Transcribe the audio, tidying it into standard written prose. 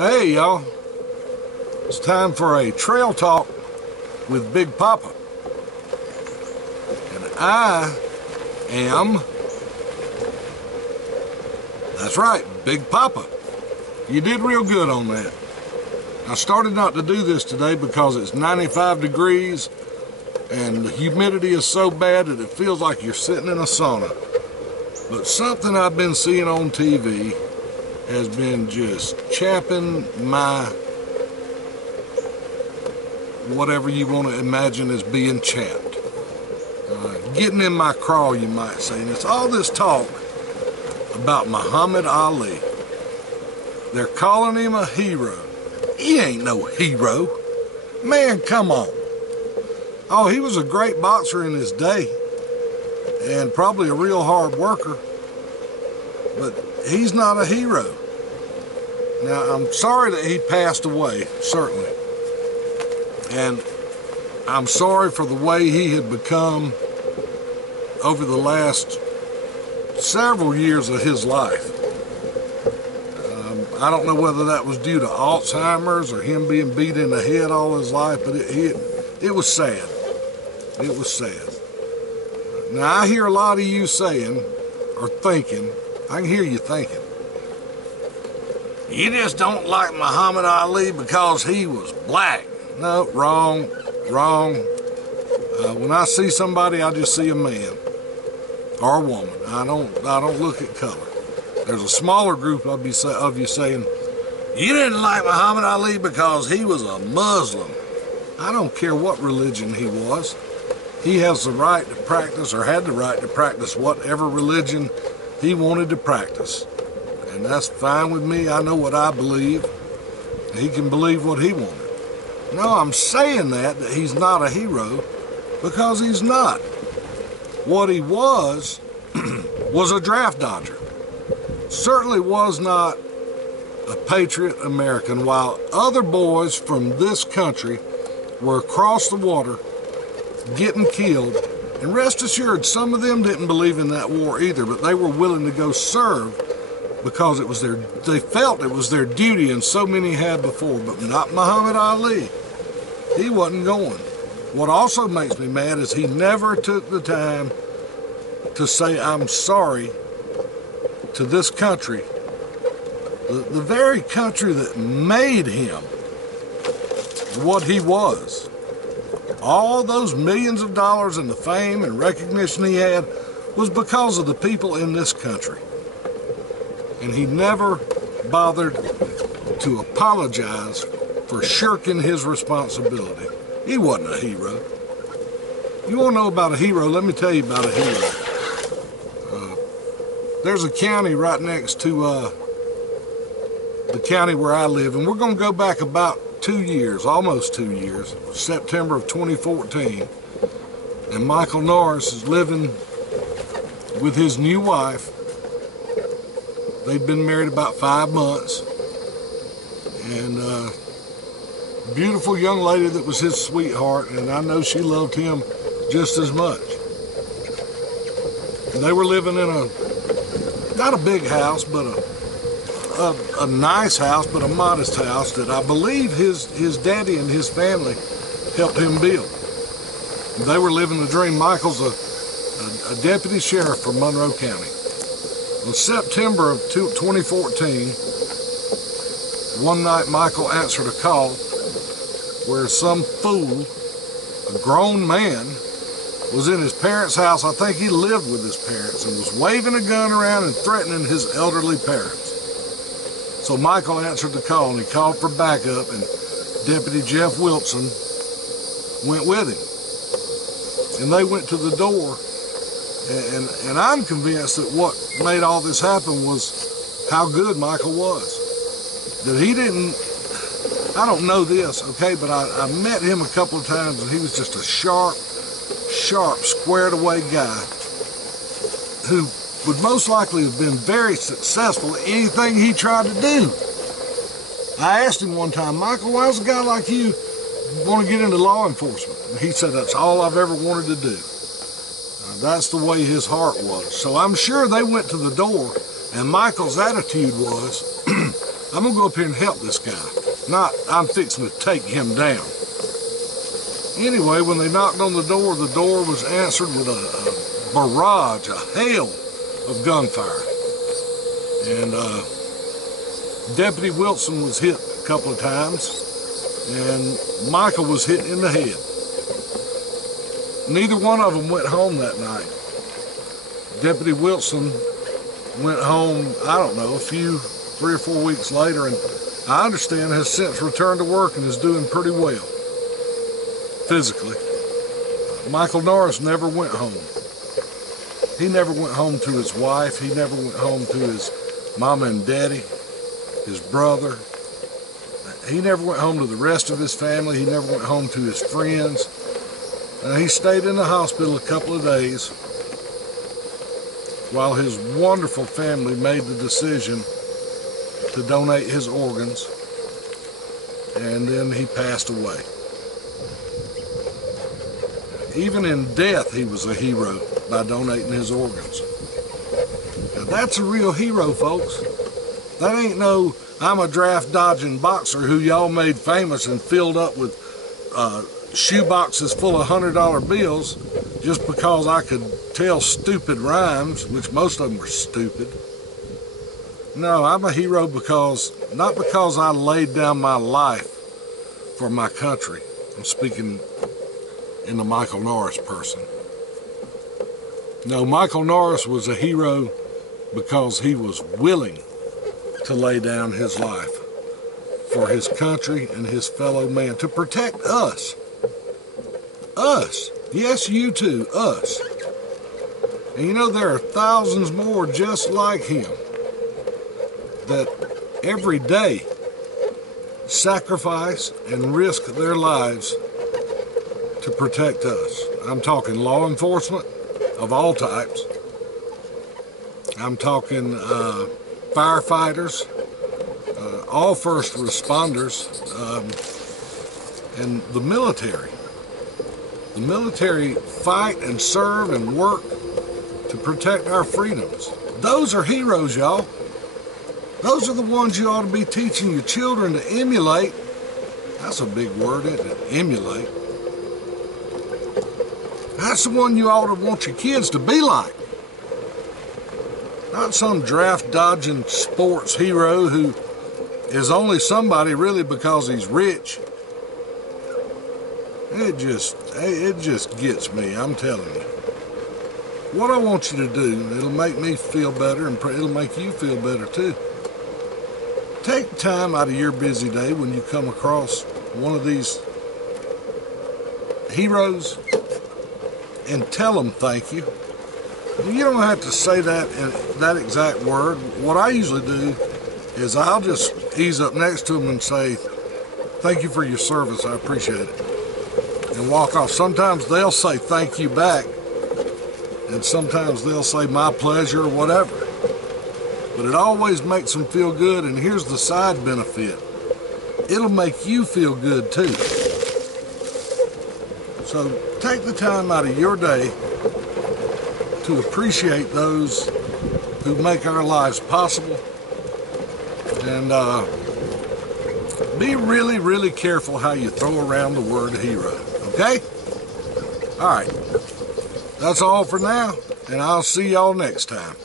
Hey y'all, it's time for a trail talk with Big Papa. And I am, that's right, Big Papa. You did real good on that. I started not to do this today because it's 95 degrees and the humidity is so bad that it feels like you're sitting in a sauna. But something I've been seeing on TV has been just chapping my whatever you want to imagine as being chapped. Getting in my craw, you might say. And it's all this talk about Muhammad Ali. They're calling him a hero. He ain't no hero. Man, come on. Oh, he was a great boxer in his day and probably a real hard worker, but he's not a hero. Now, I'm sorry that he passed away, certainly. And I'm sorry for the way he had become over the last several years of his life. I don't know whether that was due to Alzheimer's or him being beat in the head all his life, but it was sad. It was sad. Now, I hear a lot of you saying or thinking, I can hear you thinking, you just don't like Muhammad Ali because he was black. No, wrong. When I see somebody, I just see a man or a woman. I don't look at color. There's a smaller group of you saying, you didn't like Muhammad Ali because he was a Muslim. I don't care what religion he was. He has the right to practice, or had the right to practice, whatever religion he wanted to practice. And that's fine with me. I know what I believe. He can believe what he wanted. No, I'm saying that he's not a hero because he's not. What he was a draft dodger. Certainly was not a patriot American, while other boys from this country were across the water getting killed. And rest assured, some of them didn't believe in that war either, but they were willing to go serve because they felt it was their duty, and so many had before, but not Muhammad Ali. He wasn't going. What also makes me mad is he never took the time to say, I'm sorry to this country, the very country that made him what he was. All those millions of dollars and the fame and recognition he had was because of the people in this country. And he never bothered to apologize for shirking his responsibility. He wasn't a hero. You want to know about a hero? Let me tell you about a hero. There's a county right next to the county where I live, and we're going to go back about 2 years, almost 2 years, September of 2014. And Michael Norris is living with his new wife. They'd been married about 5 months. And beautiful young lady that was his sweetheart, and I know she loved him just as much. And they were living in not a big house, but a nice house, but a modest house that I believe his daddy and his family helped him build. And they were living the dream. Michael's a deputy sheriff from Monroe County. In September of 2014, one night Michael answered a call where some fool, a grown man, was in his parents' house. I think he lived with his parents, and was waving a gun around and threatening his elderly parents. So Michael answered the call, and he called for backup, and Deputy Jeff Wilson went with him. And they went to the door, and I'm convinced that what made all this happen was how good Michael was. That he didn't, I don't know this, okay, but I met him a couple of times, and he was just a sharp, squared away guy who would most likely have been very successful at anything he tried to do. I asked him one time, Michael, why does a guy like you want to get into law enforcement? And he said, that's all I've ever wanted to do. That's the way his heart was. So I'm sure they went to the door, and Michael's attitude was, I'm gonna go up here and help this guy. Not, I'm fixing to take him down. Anyway, when they knocked on the door was answered with a barrage, a hail of gunfire. And Deputy Wilson was hit a couple of times, and Michael was hit in the head. Neither one of them went home that night. Deputy Wilson went home, I don't know, 3 or 4 weeks later, and I understand has since returned to work and is doing pretty well, physically. Michael Norris never went home. He never went home to his wife. He never went home to his mama and daddy, his brother. He never went home to the rest of his family. He never went home to his friends. He stayed in the hospital a couple of days while his wonderful family made the decision to donate his organs, and then he passed away. Even in death, he was a hero by donating his organs. Now, that's a real hero, folks. That ain't no, I'm a draft dodging boxer who y'all made famous and filled up with shoe boxes full of $100 bills just because I could tell stupid rhymes, which most of them were stupid. No, I'm a hero because, not because I laid down my life for my country. I'm speaking in the Michael Norris person. No, Michael Norris was a hero because he was willing to lay down his life for his country and his fellow man, to protect us. Us. Yes, you too, us. And you know, there are thousands more just like him that every day sacrifice and risk their lives to protect us. I'm talking law enforcement of all types. I'm talking firefighters, all first responders, and the military. The military fight and serve and work to protect our freedoms. Those are heroes, y'all. Those are the ones you ought to be teaching your children to emulate. That's a big word, isn't it? Emulate. That's the one you ought to want your kids to be like. Not some draft-dodging sports hero who is only somebody really because he's rich. It just gets me, I'm telling you. What I want you to do, it'll make me feel better, and it'll make you feel better too. Take time out of your busy day when you come across one of these heroes and tell them thank you. You don't have to say that in that exact word. What I usually do is I'll just ease up next to them and say, thank you for your service, I appreciate it, and walk off. Sometimes they'll say thank you back, and sometimes they'll say my pleasure or whatever. But it always makes them feel good, and here's the side benefit. It'll make you feel good too. So take the time out of your day to appreciate those who make our lives possible, and be really, really careful how you throw around the word hero, okay? All right, that's all for now, and I'll see y'all next time.